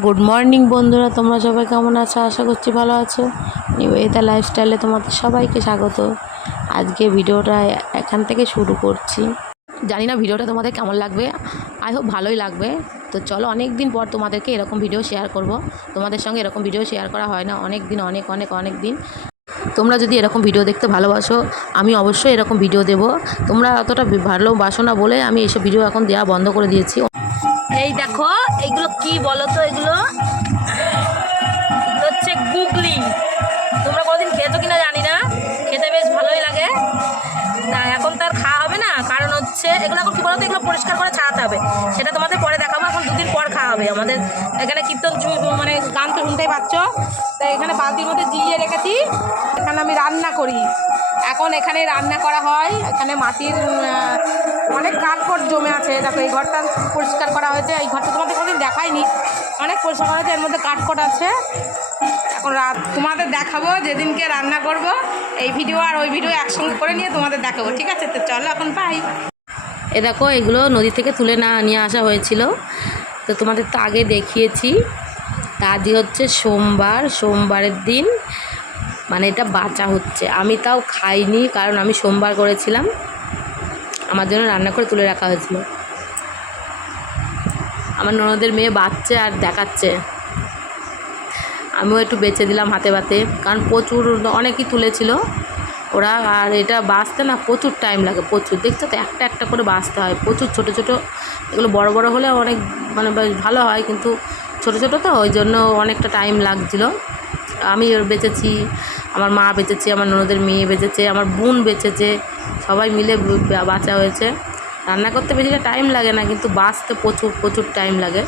Good morning বন্ধুরা, তোমরা সবাই কেমন আছো? আশা করছি ভালো আছো। নিবেদিতা লাইফস্টাইলে তোমাদের সবাইকে স্বাগত। আজকে ভিডিওটা এখান থেকে শুরু করছি। জানি না ভিডিওটা তোমাদের কেমন লাগবে, আই হোপ ভালোই লাগবে। তো চলো, অনেক দিন পর তোমাদেরকে এরকম ভিডিও শেয়ার করব। তোমাদের সঙ্গে এরকম ভিডিও শেয়ার করা হয় না অনেক দিন, অনেক দিন। তোমরা যদি এরকম ভিডিও দেখতে ভালোবাসো, আমি অবশ্যই এরকম ভিডিও দেব। তোমরা অতটা ভালোবাসো না বলে আমি এইসব ভিডিও এখন দেওয়া বন্ধ করে দিয়েছি। এই দেখো, এইগুলো কি বলো তো? এগুলো হচ্ছে গুগলি। তোমরা কোনোদিন খেয়েছো কিনা জানি না, খেতে বেশ ভালোই লাগে। না, এখন তার খাওয়া হবে না, কারণ হচ্ছে এগুলো এখন কী বলো তো, এগুলো পরিষ্কার করে ছাড়াতে হবে। সেটা তোমাদের পরে দেখাবো। এখন দুদিন পর খাওয়া হবে। আমাদের এখানে কীর্তন মানে গান তো শুনতেই পাচ্ছ। তাই এখানে বালতির মধ্যে জিরিয়ে রেখেছি। এখানে আমি রান্না করি। এখন এখানে রান্না করা হয়। এখানে মাটির অনেক কাঠখড় জমে আছে। দেখো, এই ঘরটা পরিষ্কার করা হয়েছে। এই ঘরটা তোমাদের কোনোদিন দেখায়নি, অনেক পরিষ্কার করা হয়েছে। এর মধ্যে কাঠখড় আছে। এখন রাত তোমাদের দেখাবো, যেদিনকে রান্না করব এই ভিডিও আর ওই ভিডিও একসঙ্গে করে নিয়ে তোমাদের দেখাবো, ঠিক আছে? তো চলো এখন পাই। এ দেখো, এগুলো নদী থেকে তুলে নিয়ে আসা হয়েছিল। তো তোমাদের তো আগে দেখিয়েছি। তা আজই হচ্ছে সোমবারের দিন, মানে এটা বাঁচা হচ্ছে। আমি তাও খাইনি, কারণ আমি সোমবার করেছিলাম। আমার জন্য রান্না করে তুলে রাখা হয়েছিল। আমার ননদের মেয়ে বাঁচছে আর দেখাচ্ছে। আমিও একটু বেছে দিলাম হাতে ভাতে, কারণ প্রচুর অনেকই তুলেছিল ওরা। আর এটা বাঁচতে না প্রচুর টাইম লাগে, প্রচুর। দেখছো তো, একটা একটা করে বাঁচতে হয়। প্রচুর ছোট ছোট, এগুলো বড় বড় হলে অনেক মানে ভালো হয়, কিন্তু ছোট ছোট তো, ওই জন্য অনেকটা টাইম লাগছিলো। আমি বেচেছি, আমার মা বেচেছে, আমার ননদের মেয়ে বেচেছে, আমার বোন বেচেছে, সবাই মিলে বাঁচা হয়েছে। রান্না করতে বেশিটা টাইম লাগে না, কিন্তু বাঁচতে প্রচুর টাইম লাগে।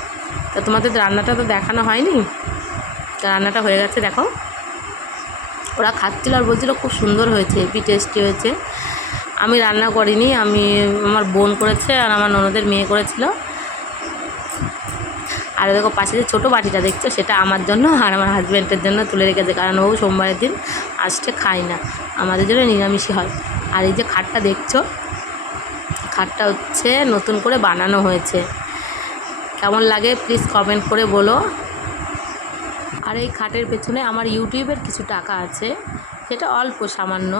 তা তোমাদের রান্নাটা তো দেখানো হয়নি। রান্নাটা হয়ে গেছে, দেখো। ওরা খাচ্ছিল আর বলছিল খুব সুন্দর হয়েছে, হেভি টেস্টি হয়েছে। আমি রান্না করিনি, আমার বোন করেছে আর আমার ননদের মেয়ে করেছিল। আর দেখো, পাশে যে ছোটো বাটিটা দেখছো, সেটা আমার জন্য আর আমার হাজব্যান্ডের জন্য তুলে রেখেছে, কারণ ও সোমবারের দিন আসতে খায় না, আমাদের জন্য নিরামিষই হয়। আর এই যে খাটটা দেখছো, খাটটা হচ্ছে নতুন করে বানানো হয়েছে। কেমন লাগে প্লিজ কমেন্ট করে বলো। আর এই খাটের পেছনে আমার ইউটিউবের কিছু টাকা আছে, সেটা অল্প সামান্য।